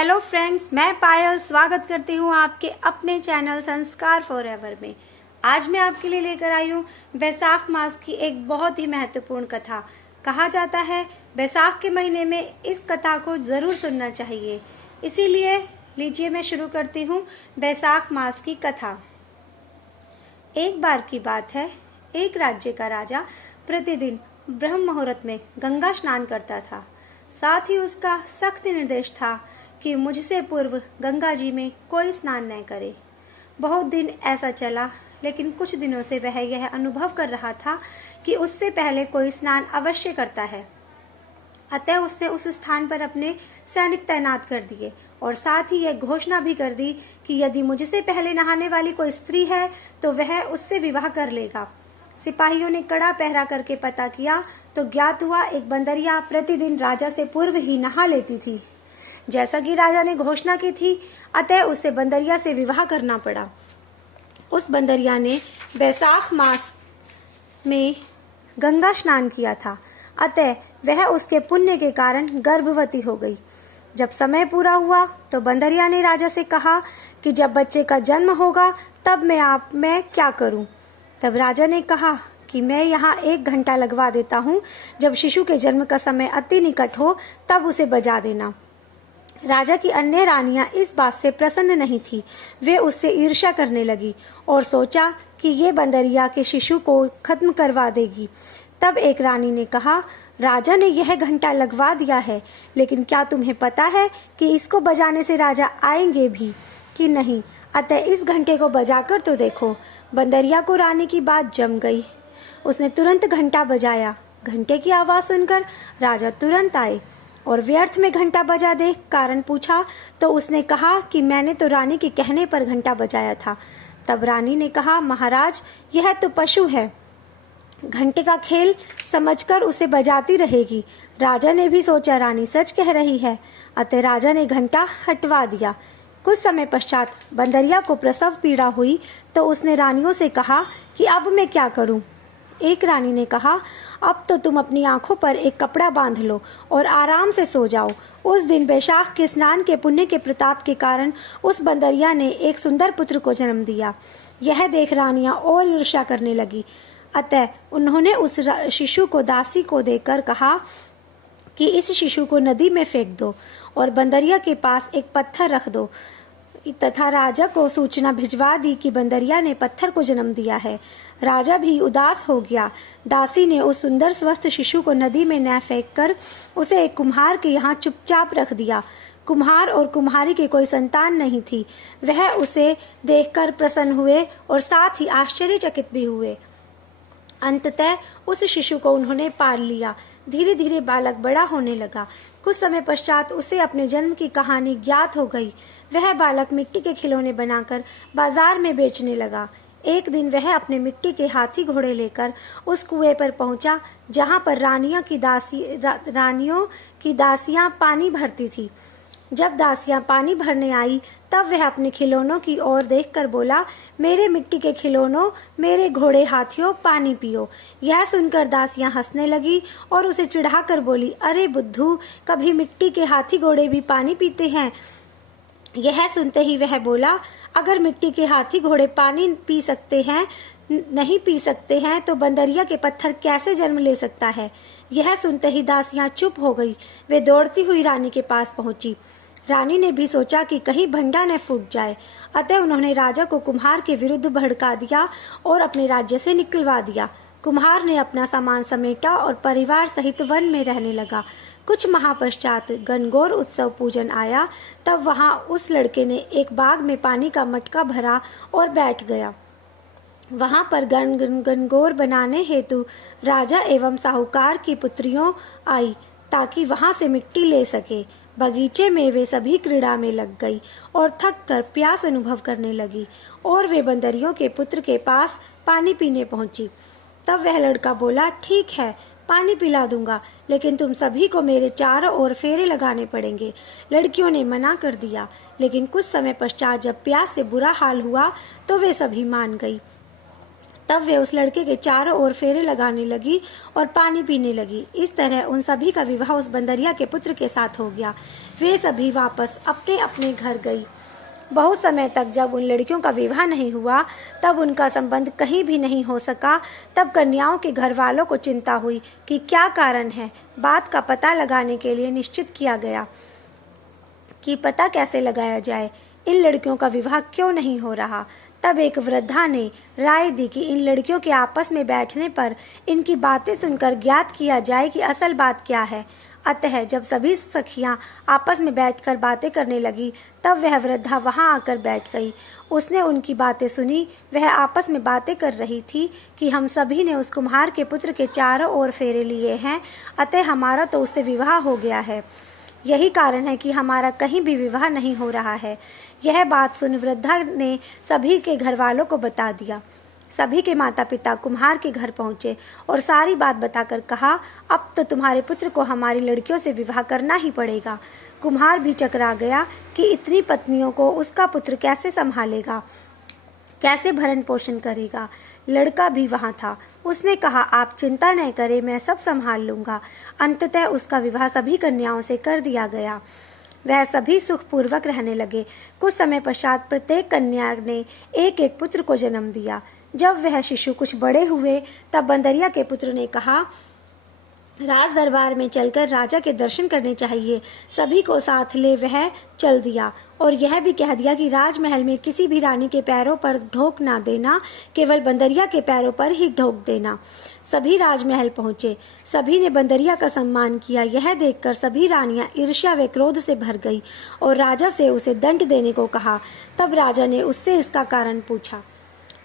Hello friends, मैं पायल स्वागत करती हूँ आपके अपने चैनल संस्कार फॉरएवर में। आज मैं आपके लिए लेकर आई हूँ बैसाख मास की एक बहुत ही महत्वपूर्ण कथा। कहा जाता है बैसाख के महीने में इस कथा को ज़रूर सुनना चाहिए। इसीलिए लीजिए मैं शुरू करती हूँ बैसाख मास की कथा। एक बार की बात है, एक राज्य का राजा प्रतिदिन ब्रह्म मुहूर्त में गंगा स्नान करता था। साथ ही उसका सख्त निर्देश था कि मुझसे पूर्व गंगा जी में कोई स्नान न करे। बहुत दिन ऐसा चला, लेकिन कुछ दिनों से वह यह अनुभव कर रहा था कि उससे पहले कोई स्नान अवश्य करता है। अतः उसने उस स्थान पर अपने सैनिक तैनात कर दिए और साथ ही यह घोषणा भी कर दी कि यदि मुझसे पहले नहाने वाली कोई स्त्री है तो वह उससे विवाह कर लेगा। सिपाहियों ने कड़ा पहरा करके पता किया तो ज्ञात हुआ एक बंदरिया प्रतिदिन राजा से पूर्व ही नहा लेती थी। जैसा कि राजा ने घोषणा की थी, अतः उसे बंदरिया से विवाह करना पड़ा। उस बंदरिया ने बैसाख मास में गंगा स्नान किया था, अतः वह उसके पुण्य के कारण गर्भवती हो गई। जब समय पूरा हुआ तो बंदरिया ने राजा से कहा कि जब बच्चे का जन्म होगा तब मैं क्या करूं? तब राजा ने कहा कि मैं यहाँ 1 घंटा लगवा देता हूँ। जब शिशु के जन्म का समय अति निकट हो तब उसे बजा देना। राजा की अन्य रानियां इस बात से प्रसन्न नहीं थी। वे उससे ईर्ष्या करने लगी और सोचा कि ये बंदरिया के शिशु को खत्म करवा देगी। तब एक रानी ने कहा, राजा ने यह घंटा लगवा दिया है, लेकिन क्या तुम्हें पता है कि इसको बजाने से राजा आएंगे भी कि नहीं? अतः इस घंटे को बजाकर तो देखो। बंदरिया को रानी की बात जम गई। उसने तुरंत घंटा बजाया। घंटे की आवाज़ सुनकर राजा तुरंत आए और व्यर्थ में घंटा बजा देख कारण पूछा तो उसने कहा कि मैंने तो रानी के कहने पर घंटा बजाया था। तब रानी ने कहा, महाराज, यह तो पशु है, घंटे का खेल समझकर उसे बजाती रहेगी। राजा ने भी सोचा रानी सच कह रही है, अतः राजा ने घंटा हटवा दिया। कुछ समय पश्चात बंदरिया को प्रसव पीड़ा हुई तो उसने रानियों से कहा कि अब मैं क्या करूं? एक रानी ने कहा, अब तो तुम अपनी आंखों पर एक कपड़ा बांध लो और आराम से सो जाओ। उस दिन बैसाख के स्नान के पुण्य के प्रताप के कारण उस बंदरिया ने एक सुंदर पुत्र को जन्म दिया। यह देख रानियां और ईर्ष्या करने लगी। अतः उन्होंने उस शिशु को दासी को देकर कहा कि इस शिशु को नदी में फेंक दो और बंदरिया के पास एक पत्थर रख दो तथा राजा को सूचना भिजवा दी कि बंदरिया ने पत्थर को जन्म दिया है। राजा भी उदास हो गया। दासी ने उस सुंदर स्वस्थ शिशु को नदी में न फेंककर उसे एक कुम्हार के यहाँ चुपचाप रख दिया। कुम्हार और कुम्हारी की कोई संतान नहीं थी। वह उसे देखकर प्रसन्न हुए और साथ ही आश्चर्यचकित भी हुए। अंततः उस शिशु को उन्होंने पाल लिया। धीरे धीरे बालक बड़ा होने लगा। कुछ समय पश्चात उसे अपने जन्म की कहानी ज्ञात हो गई। वह बालक मिट्टी के खिलौने बनाकर बाजार में बेचने लगा। एक दिन वह अपने मिट्टी के हाथी घोड़े लेकर उस कुएं पर पहुंचा जहां पर रानियों की दासियां पानी भरती थी। जब दासियां पानी भरने आई तब वह अपने खिलौनों की ओर देखकर बोला, मेरे मिट्टी के खिलौनों, मेरे घोड़े हाथियों, पानी पियो। यह सुनकर दासियां हंसने लगी और उसे चिढ़ाकर बोली, अरे बुद्धू, कभी मिट्टी के हाथी घोड़े भी पानी पीते हैं? यह सुनते ही वह बोला, अगर मिट्टी के हाथी घोड़े पानी नहीं पी सकते हैं तो बंदरिया के पत्थर कैसे जन्म ले सकता है? यह सुनते ही दासियां चुप हो गई। वे दौड़ती हुई रानी के पास पहुंची। रानी ने भी सोचा कि कहीं भंडा न फूट जाए, अतः उन्होंने राजा को कुम्हार के विरुद्ध भड़का दिया और अपने राज्य से निकलवा दिया। कुम्हार ने अपना सामान समेटा और परिवार सहित वन में रहने लगा। कुछ माह पश्चात गणगौर उत्सव पूजन आया। तब वहां उस लड़के ने एक बाग में पानी का मटका भरा और बैठ गया। वहां पर गणगौर बनाने हेतु राजा एवं साहूकार की पुत्रियों आई ताकि वहां से मिट्टी ले सके। बगीचे में वे सभी क्रीड़ा में लग गई और थक कर प्यास अनुभव करने लगी और वे बंदरियों के पुत्र के पास पानी पीने पहुंची। तब वह लड़का बोला, ठीक है, पानी पिला दूंगा, लेकिन तुम सभी को मेरे चारों ओर फेरे लगाने पड़ेंगे। लड़कियों ने मना कर दिया, लेकिन कुछ समय पश्चात जब प्यास से बुरा हाल हुआ तो वे सभी मान गई। तब वे उस लड़के के चारों ओर फेरे लगाने लगी और पानी पीने लगी। इस तरह उन सभी का विवाह उस बंदरिया के पुत्र के साथ हो गया। वे सभी वापस अपने अपने घर गई। बहुत समय तक जब उन लड़कियों का विवाह नहीं हुआ, तब उनका संबंध कहीं भी नहीं हो सका। तब कन्याओं के घर वालों को चिंता हुई कि क्या कारण है। बात का पता लगाने के लिए निश्चित किया गया कि पता कैसे लगाया जाए, इन लड़कियों का विवाह क्यों नहीं हो रहा। तब एक वृद्धा ने राय दी कि इन लड़कियों के आपस में बैठने पर इनकी बातें सुनकर ज्ञात किया जाए कि असल बात क्या है। अतः जब सभी सखियां आपस में बैठकर बातें करने लगी, तब वह वृद्धा वहां आकर बैठ गई। उसने उनकी बातें सुनी। वह आपस में बातें कर रही थी कि हम सभी ने उस कुम्हार के पुत्र के चारों ओर फेरे लिए हैं, अतः हमारा तो उससे विवाह हो गया है। यही कारण है कि हमारा कहीं भी विवाह नहीं हो रहा है। यह बात सुन वृद्धा ने सभी के घर वालों को बता दिया। सभी के माता पिता कुम्हार के घर पहुंचे और सारी बात बताकर कहा, अब तो तुम्हारे पुत्र को हमारी लड़कियों से विवाह करना ही पड़ेगा। कुम्हार भी चकरा गया कि इतनी पत्नियों को उसका पुत्र कैसे संभालेगा, कैसे भरण पोषण करेगा। लड़का भी वहां था। उसने कहा, आप चिंता न करें, मैं सब संभाल लूंगा। अंततः उसका विवाह सभी कन्याओं से कर दिया गया। वह सभी सुखपूर्वक रहने लगे। कुछ समय पश्चात प्रत्येक कन्या ने एक एक पुत्र को जन्म दिया। जब वह शिशु कुछ बड़े हुए, तब बंदरिया के पुत्र ने कहा, राज दरबार में चलकर राजा के दर्शन करने चाहिए। सभी को साथ ले वह चल दिया और यह भी कह दिया कि राजमहल में किसी भी रानी के पैरों पर ढोक ना देना, केवल बंदरिया के पैरों पर ही ढोक देना। सभी राजमहल पहुंचे। सभी ने बंदरिया का सम्मान किया। यह देखकर सभी रानियां ईर्ष्या व क्रोध से भर गई और राजा से उसे दंड देने को कहा। तब राजा ने उससे इसका कारण पूछा।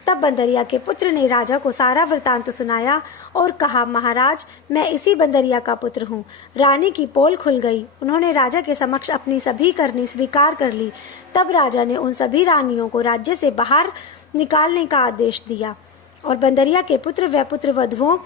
तब बंदरिया के पुत्र ने राजा को सारा वृतांत सुनाया और कहा, महाराज, मैं इसी बंदरिया का पुत्र हूँ। रानी की पोल खुल गई। उन्होंने राजा के समक्ष अपनी सभी करनी स्वीकार कर ली। तब राजा ने उन सभी रानियों को राज्य से बाहर निकालने का आदेश दिया और बंदरिया के पुत्र व पुत्र वधुओं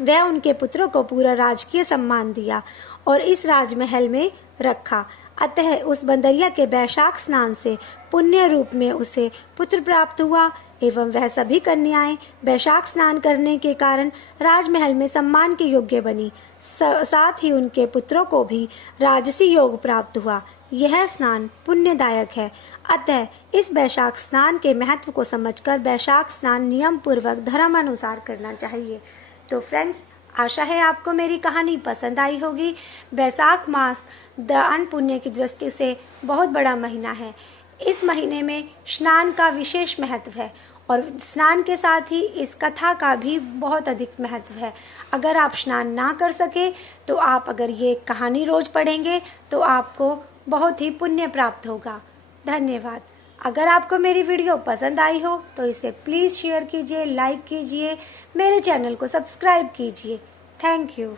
व उनके पुत्रों को पूरा राजकीय सम्मान दिया और इस राजमहल में रखा। अतः उस बंदरिया के वैशाख स्नान से पुण्य रूप में उसे पुत्र प्राप्त हुआ एवं वह सभी कन्याएं वैशाख स्नान करने के कारण राजमहल में सम्मान के योग्य बनी। साथ ही उनके पुत्रों को भी राजसी योग प्राप्त हुआ। यह स्नान पुण्यदायक है। अतः इस वैशाख स्नान के महत्व को समझकर वैशाख स्नान नियम पूर्वक धर्म अनुसार करना चाहिए। तो फ्रेंड्स, आशा है आपको मेरी कहानी पसंद आई होगी। वैशाख मास दान पुण्य की दृष्टि से बहुत बड़ा महीना है। इस महीने में स्नान का विशेष महत्व है और स्नान के साथ ही इस कथा का भी बहुत अधिक महत्व है। अगर आप स्नान ना कर सके तो आप अगर ये कहानी रोज पढ़ेंगे तो आपको बहुत ही पुण्य प्राप्त होगा। धन्यवाद। अगर आपको मेरी वीडियो पसंद आई हो तो इसे प्लीज़ शेयर कीजिए, लाइक कीजिए, मेरे चैनल को सब्सक्राइब कीजिए। Thank you.